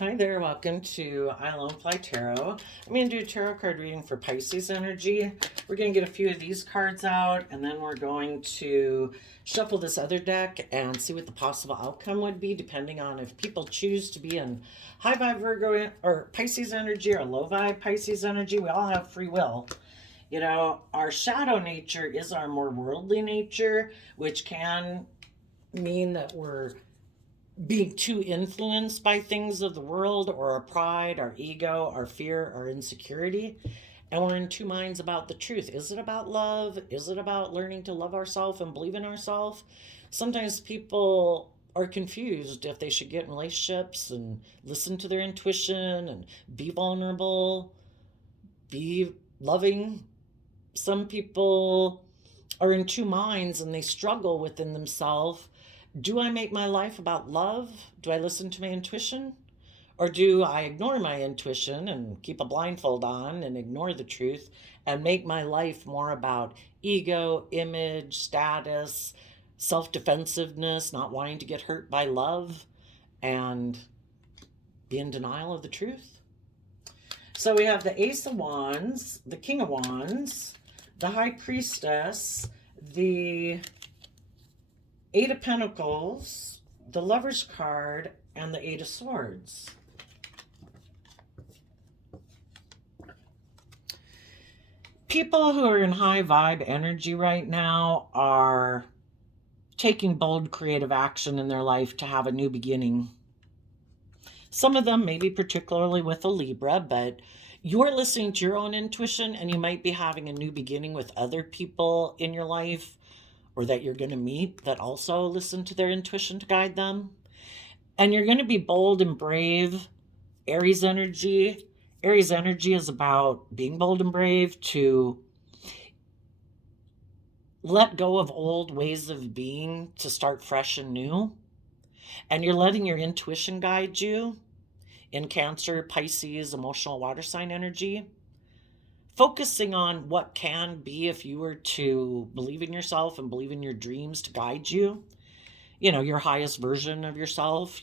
Hi there, welcome to I Alone Fly Tarot. I'm going to do a tarot card reading for Pisces energy. We're going to get a few of these cards out, and then we're going to shuffle this other deck and see what the possible outcome would be, depending on if people choose to be in high vibe Virgo or Pisces energy or low vibe Pisces energy. We all have free will. You know, our shadow nature is our more worldly nature, which can mean that we're being too influenced by things of the world or our pride, our ego, our fear, our insecurity. And we're in two minds about the truth. Is it about love? Is it about learning to love ourselves and believe in ourselves? Sometimes people are confused if they should get in relationships and listen to their intuition and be vulnerable, be loving. Some people are in two minds and they struggle within themselves. Do I make my life about love? Do I listen to my intuition? Or do I ignore my intuition and keep a blindfold on and ignore the truth and make my life more about ego, image, status, self defensiveness, not wanting to get hurt by love, and be in denial of the truth? So we have the Ace of Wands, the King of Wands, the High Priestess, the Eight of Pentacles, the Lover's card, and the Eight of Swords. People who are in high vibe energy right now are taking bold creative action in their life to have a new beginning. Some of them maybe particularly with a Libra, but you're listening to your own intuition and you might be having a new beginning with other people in your life or that you're going to meet that also listen to their intuition to guide them. And you're going to be bold and brave. Aries energy. Aries energy is about being bold and brave, to let go of old ways of being, to start fresh and new. And you're letting your intuition guide you in Cancer, Pisces, emotional water sign energy. Focusing on what can be if you were to believe in yourself and believe in your dreams to guide you, your highest version of yourself,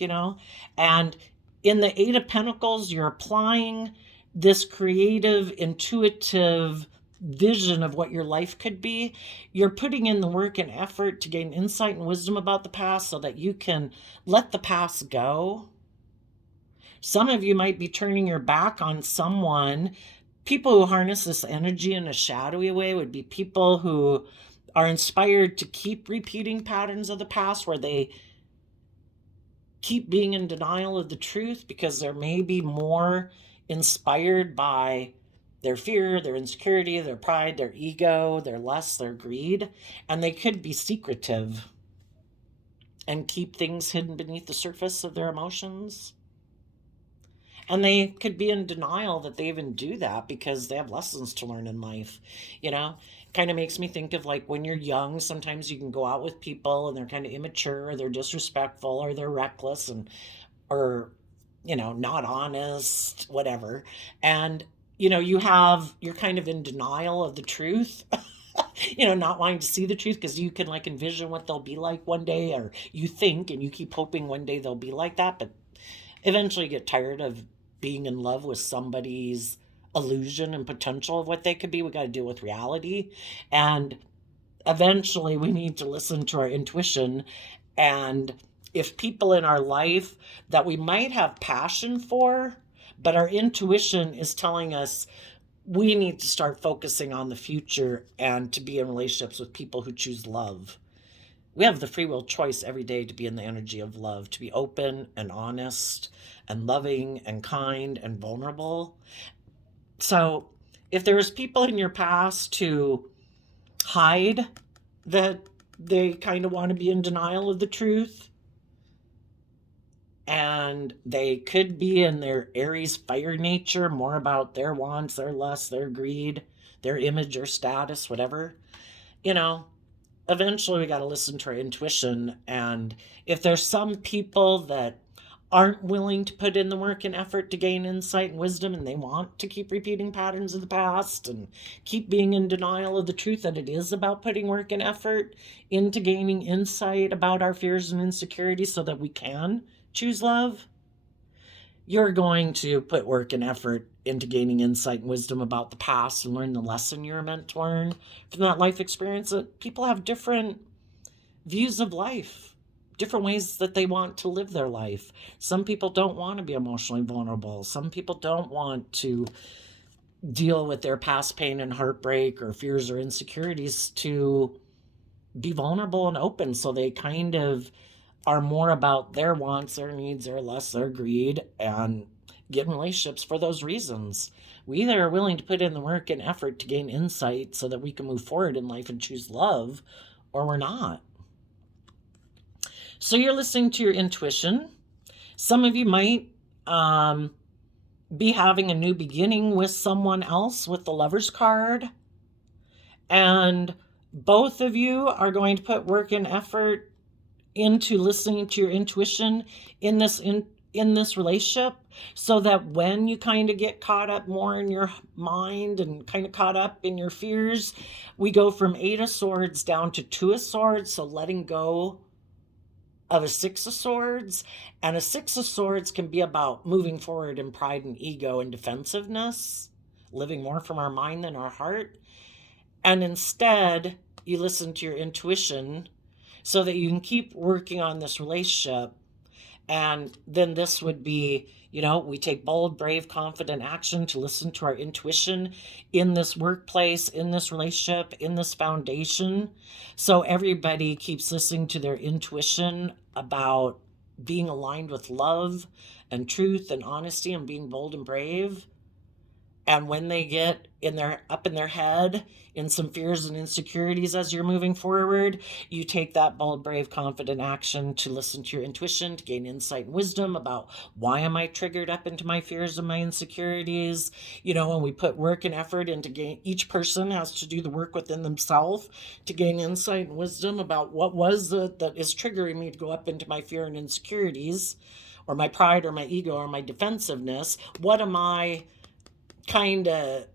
And in the Eight of Pentacles, you're applying this creative, intuitive vision of what your life could be. You're putting in the work and effort to gain insight and wisdom about the past so that you can let the past go. Some of you might be turning your back on someone. People who harness this energy in a shadowy way would be people who are inspired to keep repeating patterns of the past where they keep being in denial of the truth because they're maybe more inspired by their fear, their insecurity, their pride, their ego, their lust, their greed, and they could be secretive and keep things hidden beneath the surface of their emotions. And they could be in denial that they even do that because they have lessons to learn in life. Kind of makes me think of like when you're young, sometimes you can go out with people and they're kind of immature or they're disrespectful or they're reckless or not honest, whatever. And you're kind of in denial of the truth. Not wanting to see the truth because you can like envision what they'll be like one day, or you think and you keep hoping one day they'll be like that, but eventually get tired of being in love with somebody's illusion and potential of what they could be. We got to deal with reality. And eventually we need to listen to our intuition. And if people in our life that we might have passion for, but our intuition is telling us we need to start focusing on the future and to be in relationships with people who choose love. We have the free will choice every day to be in the energy of love, to be open and honest and loving and kind and vulnerable. So if there's people in your past who hide that they kind of want to be in denial of the truth, and they could be in their Aries fire nature, more about their wants, their lusts, their greed, their image or status, whatever, eventually we got to listen to our intuition. And if there's some people that aren't willing to put in the work and effort to gain insight and wisdom, and they want to keep repeating patterns of the past and keep being in denial of the truth that it is about putting work and effort into gaining insight about our fears and insecurities so that we can choose love, you're going to put work and effort into gaining insight and wisdom about the past and learn the lesson you're meant to learn from that life experience. That people have different views of life, different ways that they want to live their life. Some people don't want to be emotionally vulnerable. Some people don't want to deal with their past pain and heartbreak or fears or insecurities to be vulnerable and open. So they kind of are more about their wants, their needs, their lusts, their greed, and get in relationships for those reasons. We either are willing to put in the work and effort to gain insight so that we can move forward in life and choose love, or we're not. So you're listening to your intuition. Some of you might be having a new beginning with someone else with the Lover's card. And both of you are going to put work and effort into listening to your intuition in this relationship, so that when you kind of get caught up more in your mind and kind of caught up in your fears, we go from 8 of Swords down to 2 of Swords. So letting go of a 6 of Swords, and a 6 of Swords can be about moving forward in pride and ego and defensiveness, living more from our mind than our heart. And instead, you listen to your intuition so that you can keep working on this relationship. And then this would be, we take bold, brave, confident action to listen to our intuition in this workplace, in this relationship, in this foundation. So everybody keeps listening to their intuition about being aligned with love and truth and honesty and being bold and brave. And when they get up in their head in some fears and insecurities as you're moving forward, you take that bold, brave, confident action to listen to your intuition, to gain insight and wisdom about why am I triggered up into my fears and my insecurities. When we put work and effort into each person has to do the work within themselves to gain insight and wisdom about what was it that is triggering me to go up into my fear and insecurities, or my pride or my ego or my defensiveness. What am I kind of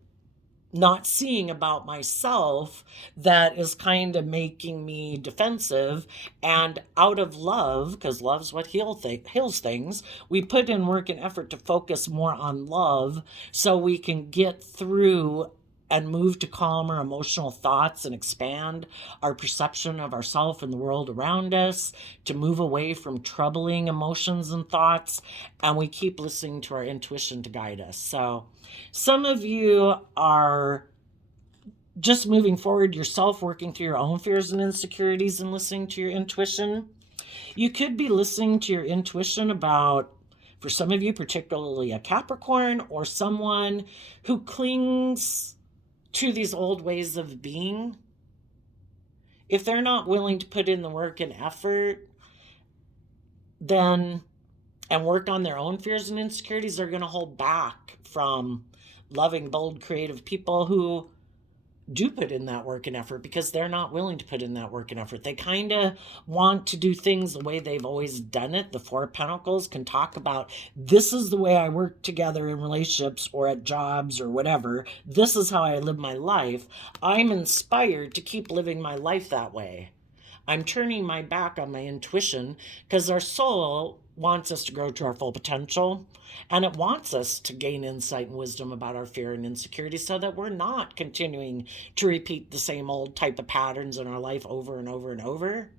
not seeing about myself that is kind of making me defensive? And out of love, because love's what heals things, we put in work and effort to focus more on love so we can get through and move to calmer emotional thoughts and expand our perception of ourselves and the world around us, to move away from troubling emotions and thoughts. And we keep listening to our intuition to guide us. So some of you are just moving forward yourself, working through your own fears and insecurities and listening to your intuition. You could be listening to your intuition about, for some of you, particularly a Capricorn or someone who clings to these old ways of being. If they're not willing to put in the work and effort, and work on their own fears and insecurities, they're going to hold back from loving, bold, creative people who do put in that work and effort, because they're not willing to put in that work and effort. They kind of want to do things the way they've always done it. The Four of Pentacles can talk about, this is the way I work together in relationships or at jobs or whatever. This is how I live my life. I'm inspired to keep living my life that way. I'm turning my back on my intuition because our soul wants us to grow to our full potential, and it wants us to gain insight and wisdom about our fear and insecurity so that we're not continuing to repeat the same old type of patterns in our life over and over and over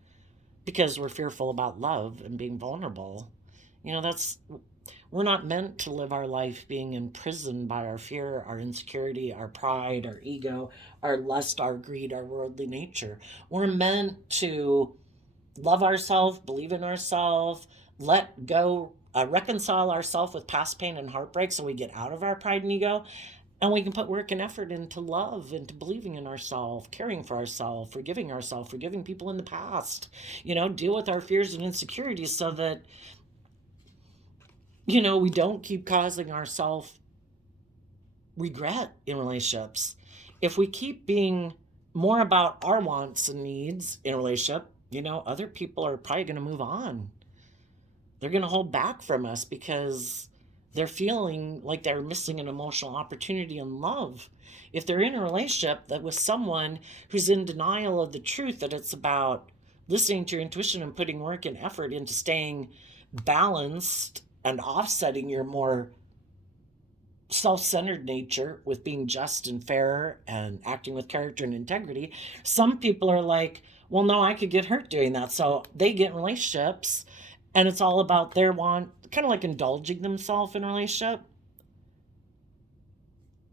because we're fearful about love and being vulnerable. We're not meant to live our life being imprisoned by our fear, our insecurity, our pride, our ego, our lust, our greed, our worldly nature. We're meant to love ourselves, believe in ourselves, let go, reconcile ourselves with past pain and heartbreak so we get out of our pride and ego, and we can put work and effort into love, into believing in ourselves, caring for ourselves, forgiving people in the past, deal with our fears and insecurities so that we don't keep causing ourselves regret in relationships. If we keep being more about our wants and needs in a relationship, other people are probably going to move on. They're going to hold back from us because they're feeling like they're missing an emotional opportunity in love. If they're in a relationship that with someone who's in denial of the truth, that it's about listening to your intuition and putting work and effort into staying balanced and offsetting your more self-centered nature with being just and fair and acting with character and integrity, some people are like, well, no, I could get hurt doing that. So they get in relationships and it's all about their want, kind of like indulging themselves in a relationship.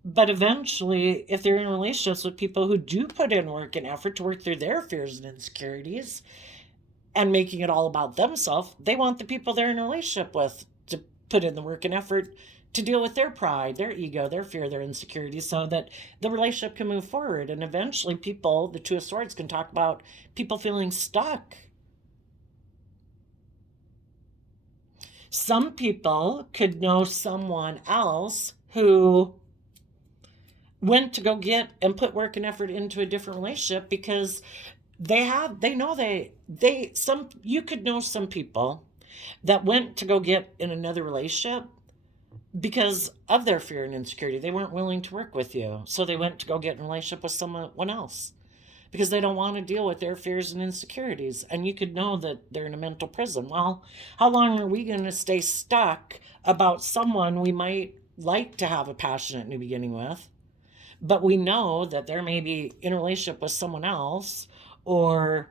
But eventually, if they're in relationships with people who do put in work and effort to work through their fears and insecurities and making it all about themselves, they want the people they're in a relationship with to put in the work and effort to deal with their pride, their ego, their fear, their insecurities, so that the relationship can move forward. And eventually people, the Two of Swords, can talk about people feeling stuck. Some people could know someone else who went to go get and put work and effort into a different relationship because you could know some people that went to go get in another relationship because of their fear and insecurity. They weren't willing to work with you, so they went to go get in a relationship with someone else because they don't want to deal with their fears and insecurities. And you could know that they're in a mental prison. Well, how long are we going to stay stuck about someone we might like to have a passionate new beginning with, but we know that they're maybe in a relationship with someone else or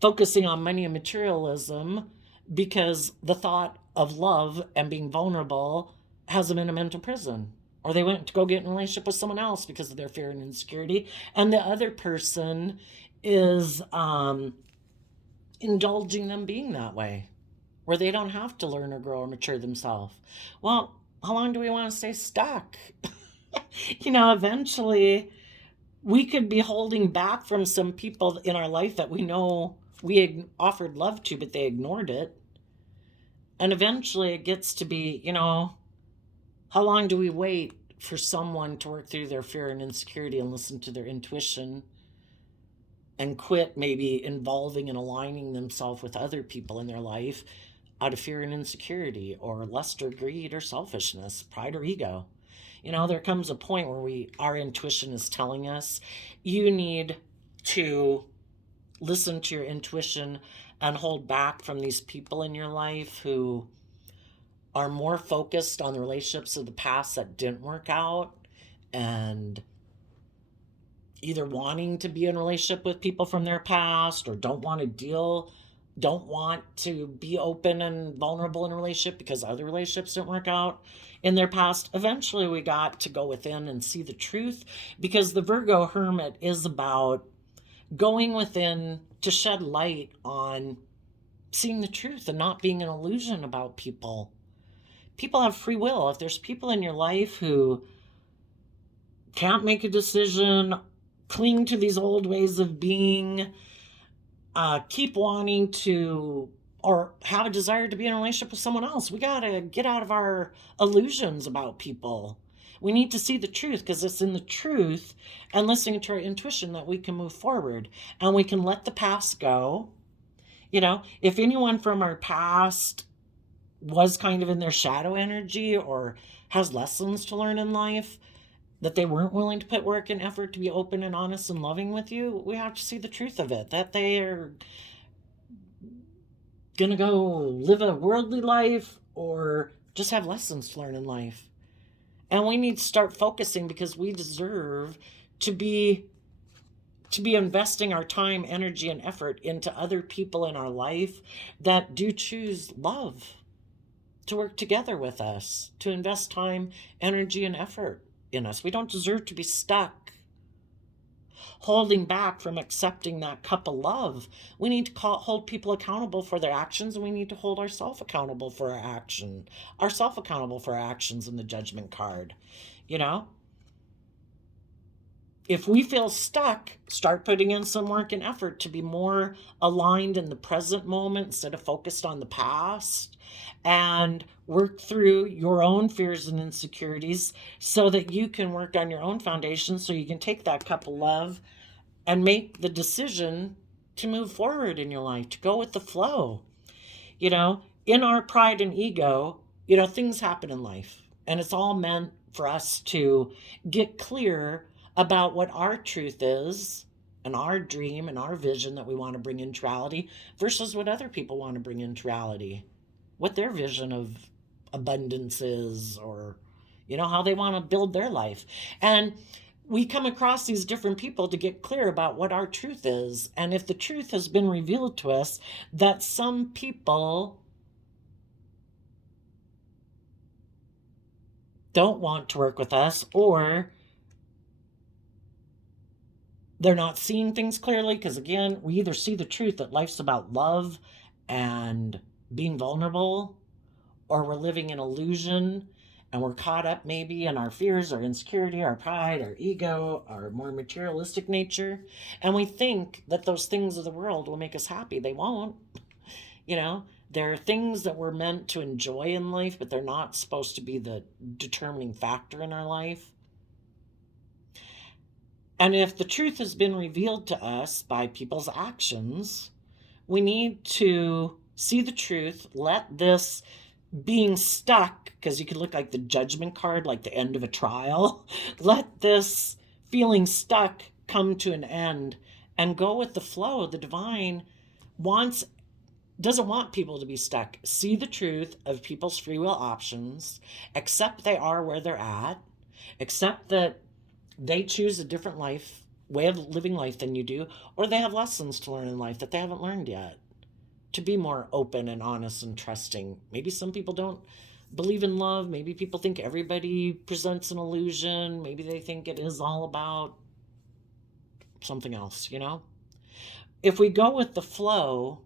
focusing on money and materialism because the thought of love and being vulnerable has them in a mental prison? Or they went to go get in a relationship with someone else because of their fear and insecurity, and the other person is indulging them being that way, where they don't have to learn or grow or mature themselves. Well, how long do we want to stay stuck? Eventually we could be holding back from some people in our life that we know we offered love to, but they ignored it. And eventually it gets to be, how long do we wait for someone to work through their fear and insecurity and listen to their intuition and quit maybe involving and aligning themselves with other people in their life out of fear and insecurity or lust or greed or selfishness, pride or ego? There comes a point where our intuition is telling us you need to listen to your intuition and hold back from these people in your life who are more focused on the relationships of the past that didn't work out and either wanting to be in a relationship with people from their past or don't want to be open and vulnerable in a relationship because other relationships didn't work out in their past. Eventually we got to go within and see the truth, because the Virgo Hermit is about going within to shed light on seeing the truth and not being an illusion about people. People have free will. If there's people in your life who can't make a decision, cling to these old ways of being, keep wanting to or have a desire to be in a relationship with someone else, we got to get out of our illusions about people. We need to see the truth, because it's in the truth and listening to our intuition that we can move forward and we can let the past go. If anyone from our past was kind of in their shadow energy or has lessons to learn in life that they weren't willing to put work and effort to be open and honest and loving with you, we have to see the truth of it, that they are going to go live a worldly life or just have lessons to learn in life. And we need to start focusing, because we deserve to be investing our time, energy, and effort into other people in our life that do choose love, to work together with us, to invest time, energy, and effort in us. We don't deserve to be stuck holding back from accepting that cup of love. We need to hold people accountable for their actions, and we need to hold ourselves accountable for ourselves accountable for our actions in the judgment card. If we feel stuck, start putting in some work and effort to be more aligned in the present moment instead of focused on the past, and work through your own fears and insecurities so that you can work on your own foundation, so you can take that cup of love and make the decision to move forward in your life, to go with the flow. In our pride and ego, things happen in life, and it's all meant for us to get clear about what our truth is and our dream and our vision that we want to bring into reality versus what other people want to bring into reality, what their vision of abundance is, or, how they want to build their life. And we come across these different people to get clear about what our truth is. And if the truth has been revealed to us that some people don't want to work with us, or they're not seeing things clearly, because again, we either see the truth that life's about love and being vulnerable, or we're living in illusion and we're caught up maybe in our fears, our insecurity, our pride, our ego, our more materialistic nature. And we think that those things of the world will make us happy. They won't. There are things that we're meant to enjoy in life, but they're not supposed to be the determining factor in our life. And if the truth has been revealed to us by people's actions, we need to see the truth, let this being stuck, because you could look like the judgment card, like the end of a trial, let this feeling stuck come to an end and go with the flow. The divine doesn't want people to be stuck. See the truth of people's free will options, accept they are where they're at, accept that they choose a different way of living life than you do, or they have lessons to learn in life that they haven't learned yet. To be more open and honest and trusting. Maybe some people don't believe in love. Maybe people think everybody presents an illusion. Maybe they think it is all about something else, If we go with the flow,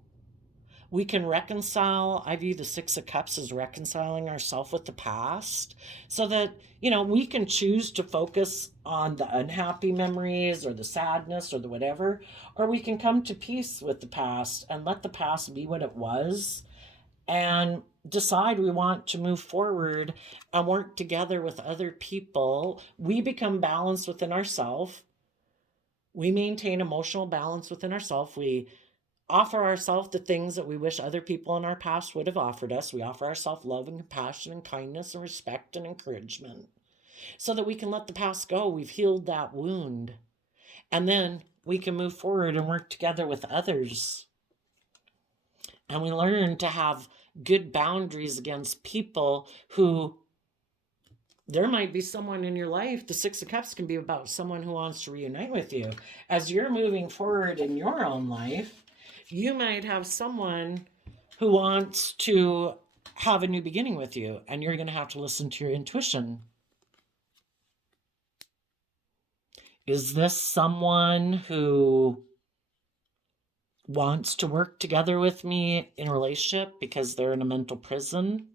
we can reconcile. I view the Six of Cups as reconciling ourselves with the past, so that, we can choose to focus on the unhappy memories or the sadness or the whatever, or we can come to peace with the past and let the past be what it was and decide we want to move forward and work together with other people. We become balanced within ourselves. We maintain emotional balance within ourselves. We offer ourselves the things that we wish other people in our past would have offered us. We offer ourselves love and compassion and kindness and respect and encouragement, so that we can let the past go. We've healed that wound. And then we can move forward and work together with others. And we learn to have good boundaries against people who, there might be someone in your life. The Six of Cups can be about someone who wants to reunite with you. As you're moving forward in your own life, you might have someone who wants to have a new beginning with you, and you're going to have to listen to your intuition. Is this someone who wants to work together with me in a relationship because they're in a mental prison,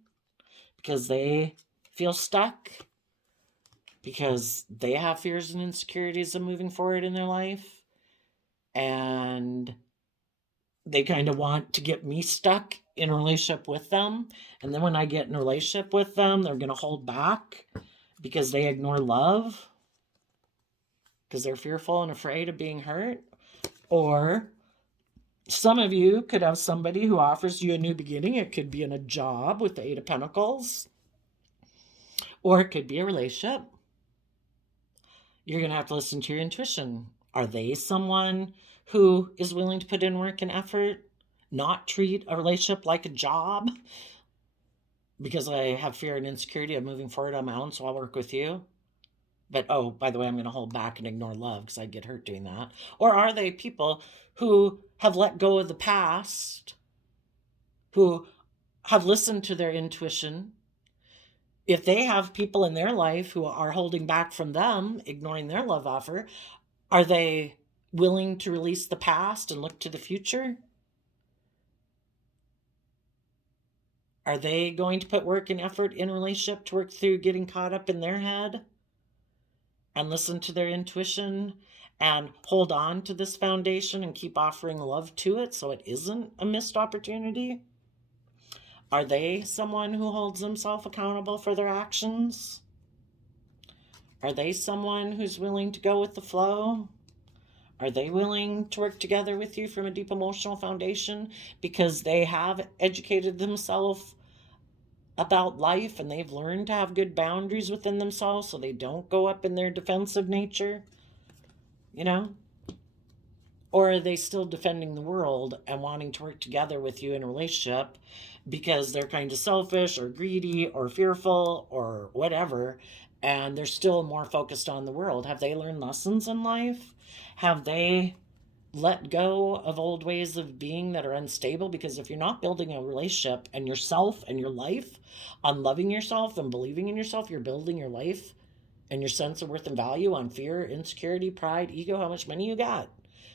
because they feel stuck, because they have fears and insecurities of moving forward in their life, and they kind of want to get me stuck in a relationship with them? And then when I get in a relationship with them, they're going to hold back because they ignore love, because they're fearful and afraid of being hurt? Or some of you could have somebody who offers you a new beginning. It could be in a job with the Eight of Pentacles, or it could be a relationship. You're going to have to listen to your intuition. Are they someone who is willing to put in work and effort, not treat a relationship like a job? Because I have fear and insecurity of moving forward on my own, so I'll work with you. But, oh, by the way, I'm going to hold back and ignore love because I'd get hurt doing that. Or are they people who have let go of the past, who have listened to their intuition? If they have people in their life who are holding back from them, ignoring their love offer, are they willing to release the past and look to the future? Are they going to put work and effort in a relationship to work through getting caught up in their head and listen to their intuition and hold on to this foundation and keep offering love to it so it isn't a missed opportunity? Are they someone who holds themselves accountable for their actions? Are they someone who's willing to go with the flow? Are they willing to work together with you from a deep emotional foundation because they have educated themselves about life and they've learned to have good boundaries within themselves so they don't go up in their defensive nature? Or are they still defending the world and wanting to work together with you in a relationship because they're kind of selfish or greedy or fearful or whatever, and they're still more focused on the world? Have they learned lessons in life? Have they let go of old ways of being that are unstable? Because if you're not building a relationship and yourself and your life on loving yourself and believing in yourself, you're building your life and your sense of worth and value on fear, insecurity, pride, ego, how much money you got.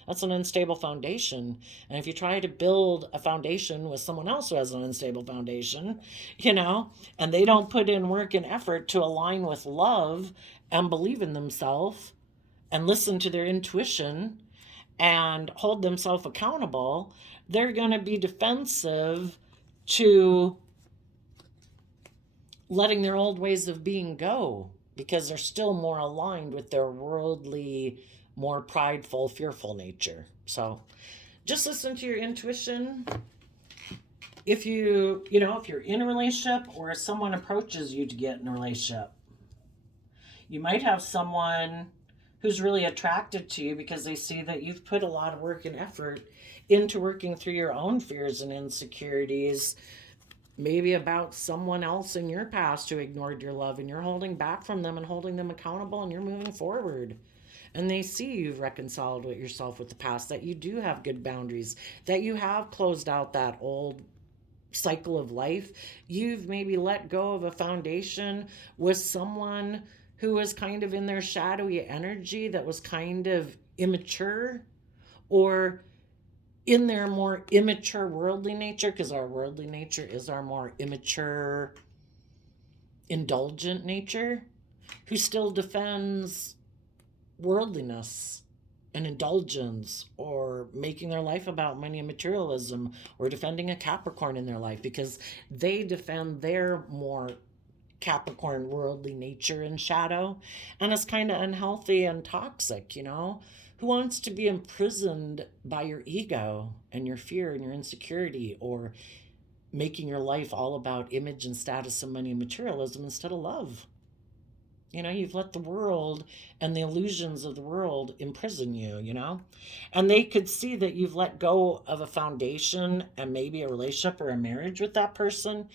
That's an unstable foundation. And if you try to build a foundation with someone else who has an unstable foundation, and they don't put in work and effort to align with love and believe in themselves and listen to their intuition and hold themselves accountable, they're going to be defensive to letting their old ways of being go because they're still more aligned with their worldly, more prideful, fearful nature. So just listen to your intuition. If you're in a relationship or someone approaches you to get in a relationship, you might have someone who's really attracted to you because they see that you've put a lot of work and effort into working through your own fears and insecurities, maybe about someone else in your past who ignored your love, and you're holding back from them and holding them accountable, and you're moving forward. And they see you've reconciled with yourself with the past, that you do have good boundaries, that you have closed out that old cycle of life. You've maybe let go of a foundation with someone who was kind of in their shadowy energy, that was kind of immature, or in their more immature worldly nature, because our worldly nature is our more immature, indulgent nature, who still defends worldliness and indulgence, or making their life about money and materialism, or defending a Capricorn in their life because they defend their more Capricorn worldly nature and shadow, and it's kind of unhealthy and toxic. Who wants to be imprisoned by your ego and your fear and your insecurity, or making your life all about image and status and money and materialism instead of love? You've let the world and the illusions of the world imprison you, and they could see that you've let go of a foundation and maybe a relationship or a marriage with that person.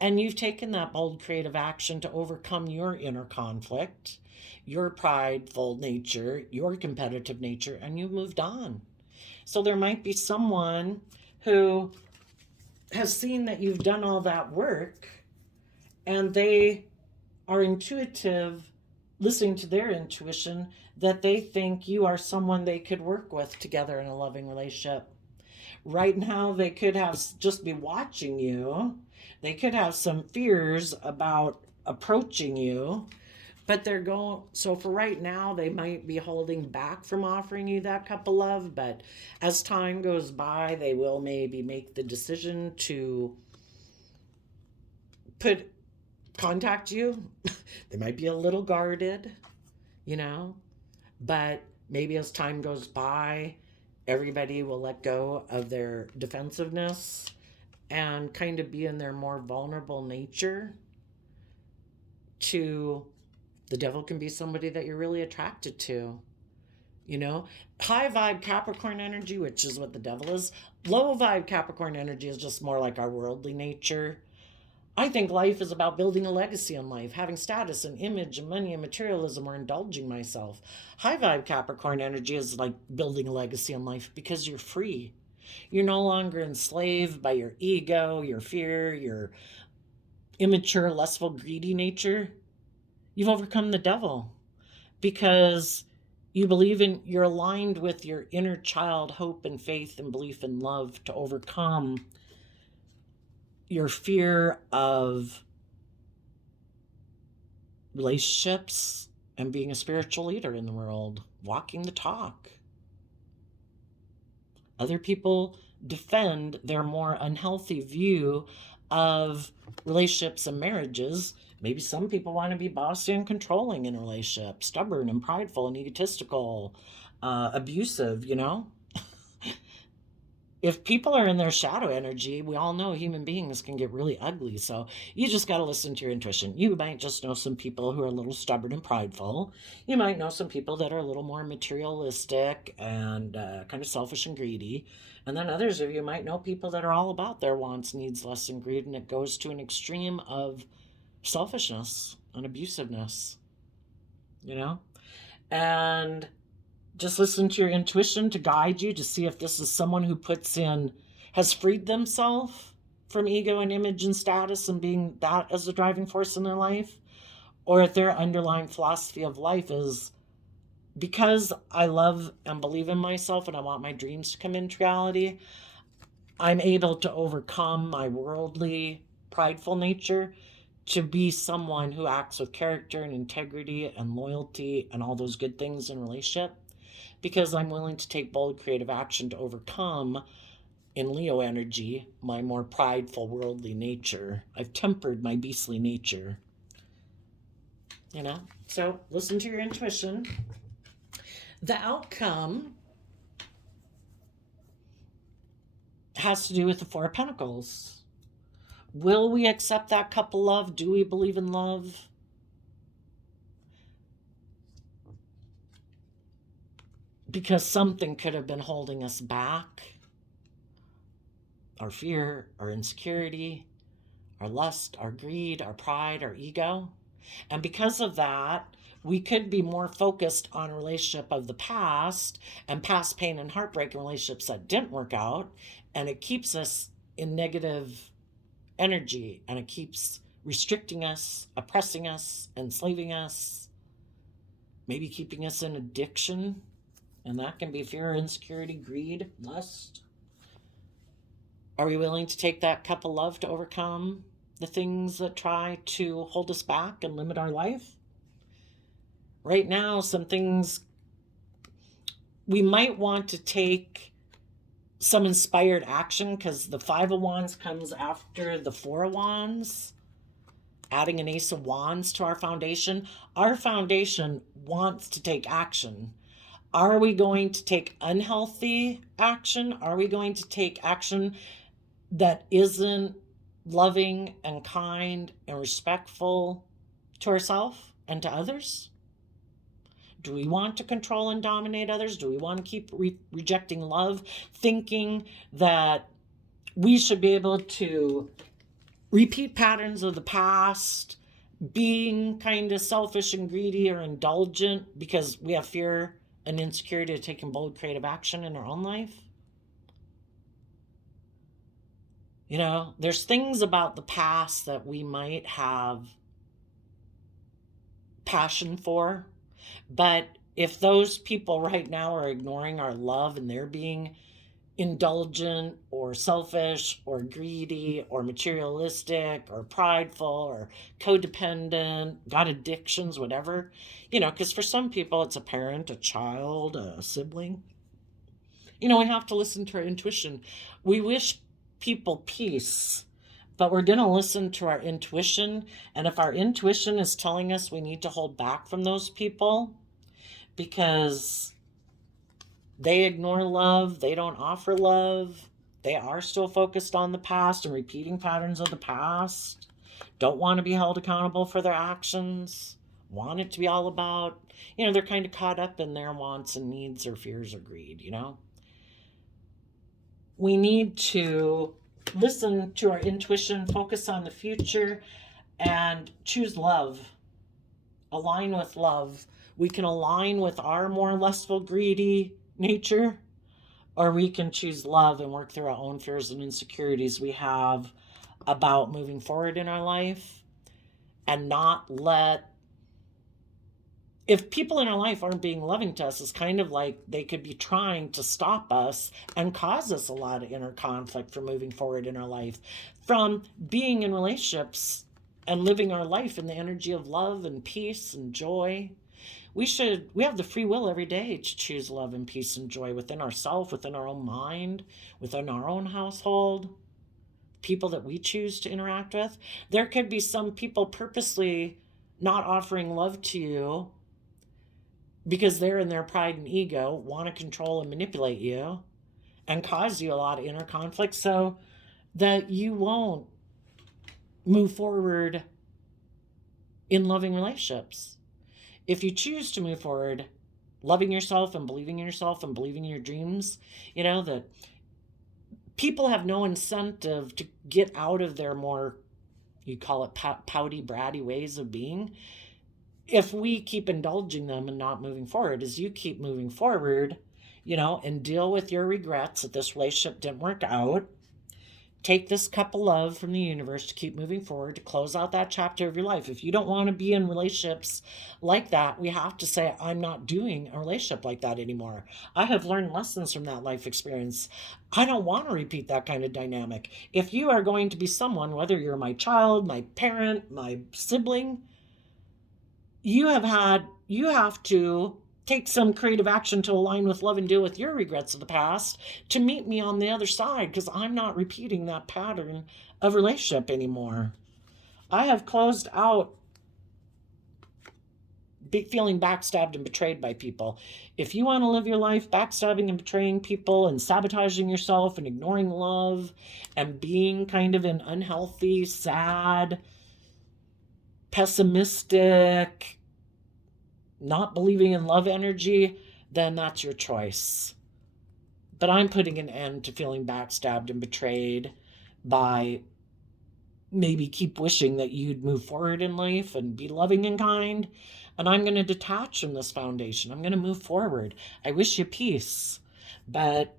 And you've taken that bold, creative action to overcome your inner conflict, your prideful nature, your competitive nature, and you've moved on. So there might be someone who has seen that you've done all that work, and they are intuitive, listening to their intuition, that they think you are someone they could work with together in a loving relationship. Right now, they could have just be watching you. They could have some fears about approaching you, but so for right now, they might be holding back from offering you that cup of love. But as time goes by, they will maybe make the decision to contact you. They might be a little guarded, but maybe as time goes by, everybody will let go of their defensiveness and kind of be in their more vulnerable nature. The devil can be somebody that you're really attracted to. High vibe Capricorn energy, which is what the devil is. Low vibe Capricorn energy is just more like our worldly nature. I think life is about building a legacy in life, having status and image and money and materialism, or indulging myself. High vibe Capricorn energy is like building a legacy in life because you're free. You're no longer enslaved by your ego, your fear, your immature, lustful, greedy nature. You've overcome the devil because you're aligned with your inner child hope and faith and belief in love to overcome your fear of relationships and being a spiritual leader in the world, walking the talk. Other people defend their more unhealthy view of relationships and marriages. Maybe some people want to be bossy and controlling in a relationship, stubborn and prideful and egotistical, abusive, if people are in their shadow energy, we all know human beings can get really ugly. So you just got to listen to your intuition. You might just know some people who are a little stubborn and prideful. You might know some people that are a little more materialistic and kind of selfish and greedy. And then others of you might know people that are all about their wants, needs, lusts, and greed. And it goes to an extreme of selfishness and abusiveness, you know? And just listen to your intuition to guide you to see if this is someone who has freed themselves from ego and image and status and being that as a driving force in their life, or if their underlying philosophy of life is, because I love and believe in myself and I want my dreams to come into reality, I'm able to overcome my worldly, prideful nature to be someone who acts with character and integrity and loyalty and all those good things in relationship, because I'm willing to take bold creative action to overcome, in Leo energy, my more prideful worldly nature. I've tempered my beastly nature. You know? So listen to your intuition. The outcome has to do with the Four of Pentacles. Will we accept that couple love? Do we believe in love? Because something could have been holding us back. Our fear, our insecurity, our lust, our greed, our pride, our ego. And because of that, we could be more focused on a relationship of the past and past pain and heartbreak in relationships that didn't work out. And it keeps us in negative energy, and it keeps restricting us, oppressing us, enslaving us, maybe keeping us in addiction. And that can be fear, insecurity, greed, lust. Are we willing to take that cup of love to overcome the things that try to hold us back and limit our life? Right now, some things we might want to take some inspired action, because the Five of Wands comes after the Four of Wands, adding an Ace of Wands to our foundation. Our foundation wants to take action. Are we going to take unhealthy action? Are we going to take action that isn't loving and kind and respectful to ourselves and to others? Do we want to control and dominate others? Do we want to keep rejecting love, thinking that we should be able to repeat patterns of the past, being kind of selfish and greedy or indulgent because we have fear and insecurity of taking bold creative action in our own life? You know, there's things about the past that we might have passion for, but if those people right now are ignoring our love and they're being indulgent or selfish or greedy or materialistic or prideful or codependent, got addictions, whatever, you know, because for some people it's a parent, a child, a sibling. You know, we have to listen to our intuition. We wish people peace, but we're going to listen to our intuition. And if our intuition is telling us we need to hold back from those people because they ignore love, they don't offer love, they are still focused on the past and repeating patterns of the past, don't want to be held accountable for their actions, want it to be all about, you know, they're kind of caught up in their wants and needs or fears or greed, you know. We need to listen to our intuition, focus on the future, and choose love. Align with love. We can align with our more lustful, greedy nature, or we can choose love and work through our own fears and insecurities we have about moving forward in our life, and not let, if people in our life aren't being loving to us, it's kind of like they could be trying to stop us and cause us a lot of inner conflict from moving forward in our life, from being in relationships and living our life in the energy of love and peace and joy. We have the free will every day to choose love and peace and joy within ourselves, within our own mind, within our own household, people that we choose to interact with. There could be some people purposely not offering love to you because they're in their pride and ego, want to control and manipulate you. and cause you a lot of inner conflict so that you won't move forward in loving relationships. If you choose to move forward loving yourself and believing in yourself and believing in your dreams, you know, that people have no incentive to get out of their more, you call it pouty, bratty ways of being, if we keep indulging them and not moving forward. As you keep moving forward, you know, and deal with your regrets that this relationship didn't work out. Take this cup of love from the universe to keep moving forward, to close out that chapter of your life. If you don't want to be in relationships like that, we have to say, I'm not doing a relationship like that anymore. I have learned lessons from that life experience. I don't want to repeat that kind of dynamic. If you are going to be someone, whether you're my child, my parent, my sibling, you have to take some creative action to align with love and deal with your regrets of the past to meet me on the other side, because I'm not repeating that pattern of relationship anymore. I have closed out feeling backstabbed and betrayed by people. If you want to live your life backstabbing and betraying people and sabotaging yourself and ignoring love and being kind of an unhealthy, sad, pessimistic, not believing in love energy, then that's your choice. But I'm putting an end to feeling backstabbed and betrayed by maybe keep wishing that you'd move forward in life and be loving and kind. And I'm going to detach from this foundation. I'm going to move forward. I wish you peace, but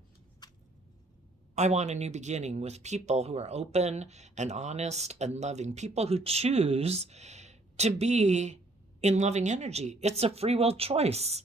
I want a new beginning with people who are open and honest and loving, people who choose to be in loving energy. It's a free will choice.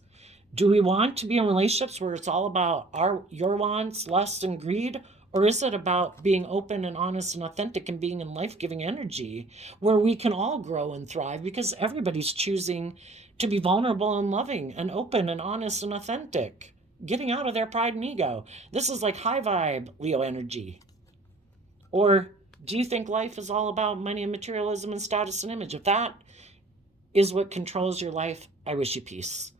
Do we want to be in relationships where it's all about your wants, lust, and greed? Or is it about being open and honest and authentic and being in life-giving energy where we can all grow and thrive because everybody's choosing to be vulnerable and loving and open and honest and authentic, getting out of their pride and ego? This is like high vibe Leo energy. Or do you think life is all about money and materialism and status and image? If that is what controls your life, I wish you peace.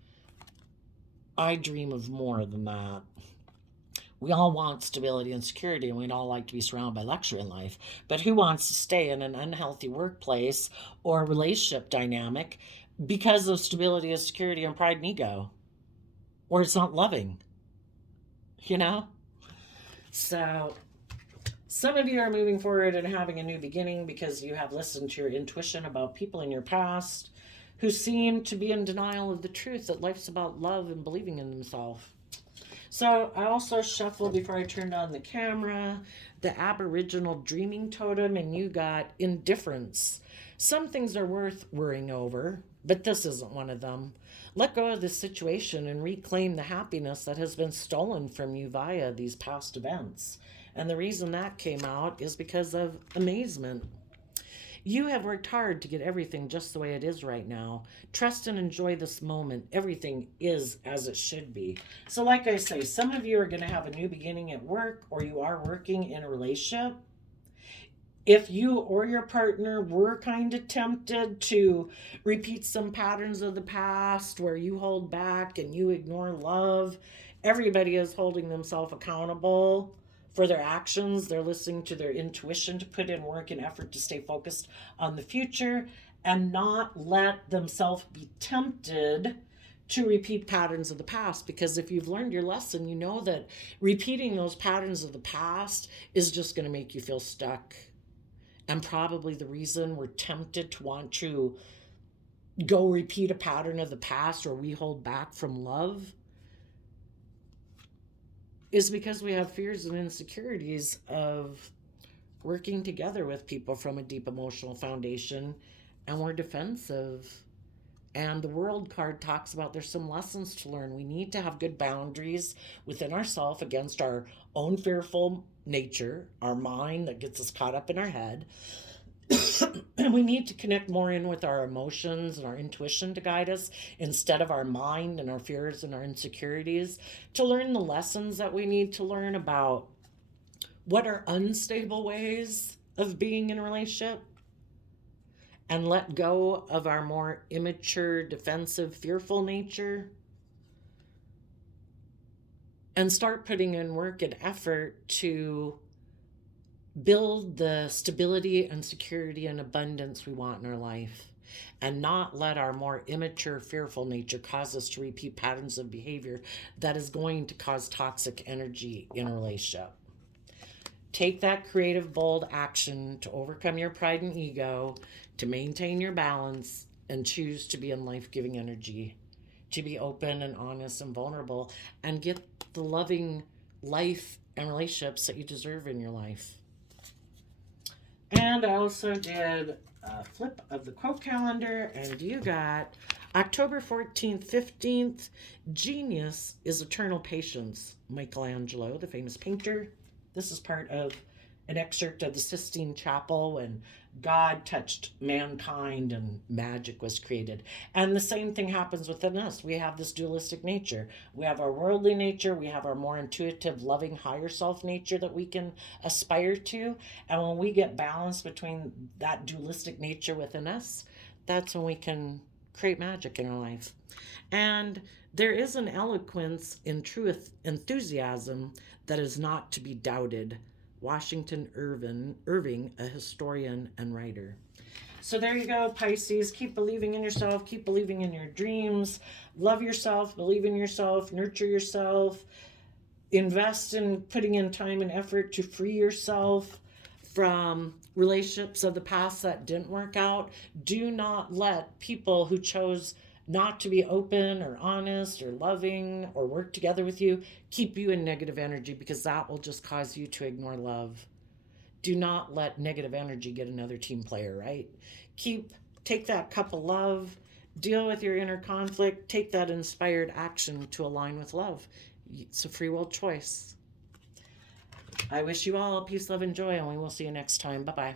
I dream of more than that. We all want stability and security, and we'd all like to be surrounded by luxury in life. But who wants to stay in an unhealthy workplace or relationship dynamic because of stability and security and pride and ego? Or it's not loving, you know? So some of you are moving forward and having a new beginning because you have listened to your intuition about people in your past who seem to be in denial of the truth that life's about love and believing in themselves. So I also shuffled before I turned on the camera the Aboriginal dreaming totem, and you got indifference. Some things are worth worrying over, but this isn't one of them. Let go of this situation and reclaim the happiness that has been stolen from you via these past events. And the reason that came out is because of amazement. You have worked hard to get everything just the way it is right now. Trust and enjoy this moment. Everything is as it should be. So like I say, some of you are going to have a new beginning at work, or you are working in a relationship. If you or your partner were kind of tempted to repeat some patterns of the past where you hold back and you ignore love, everybody is holding themselves accountable for their actions. They're listening to their intuition to put in work and effort to stay focused on the future and not let themselves be tempted to repeat patterns of the past. Because if you've learned your lesson, you know that repeating those patterns of the past is just going to make you feel stuck. And probably the reason we're tempted to want to go repeat a pattern of the past, or we hold back from love, is because we have fears and insecurities of working together with people from a deep emotional foundation, and we're defensive. And the World card talks about there's some lessons to learn. We need to have good boundaries within ourselves against our own fearful nature, our mind that gets us caught up in our head. And we need to connect more in with our emotions and our intuition to guide us instead of our mind and our fears and our insecurities, to learn the lessons that we need to learn about what are unstable ways of being in a relationship, and let go of our more immature, defensive, fearful nature, and start putting in work and effort to build the stability and security and abundance we want in our life, and not let our more immature, fearful nature cause us to repeat patterns of behavior that is going to cause toxic energy in a relationship. Take that creative, bold action to overcome your pride and ego, to maintain your balance, and choose to be in life-giving energy, to be open and honest and vulnerable, and get the loving life and relationships that you deserve in your life. And I also did a flip of the quote calendar, and you got October 14th, 15th, Genius is Eternal Patience, Michelangelo, the famous painter. This is part of an excerpt of the Sistine Chapel when God touched mankind and magic was created. And the same thing happens within us. We have this dualistic nature. We have our worldly nature. We have our more intuitive, loving, higher self nature that we can aspire to. And when we get balance between that dualistic nature within us, that's when we can create magic in our life. And there is an eloquence in true enthusiasm that is not to be doubted. Washington Irving, a historian and writer. So there you go, Pisces. Keep believing in yourself. Keep believing in your dreams. Love yourself. Believe in yourself. Nurture yourself. Invest in putting in time and effort to free yourself from relationships of the past that didn't work out. Do not let people who chose not to be open or honest or loving or work together with you keep you in negative energy, because that will just cause you to ignore love. Do not let negative energy get another team player, right? Take that cup of love, deal with your inner conflict, take that inspired action to align with love. It's a free will choice. I wish you all peace, love, and joy, and we will see you next time. Bye-bye.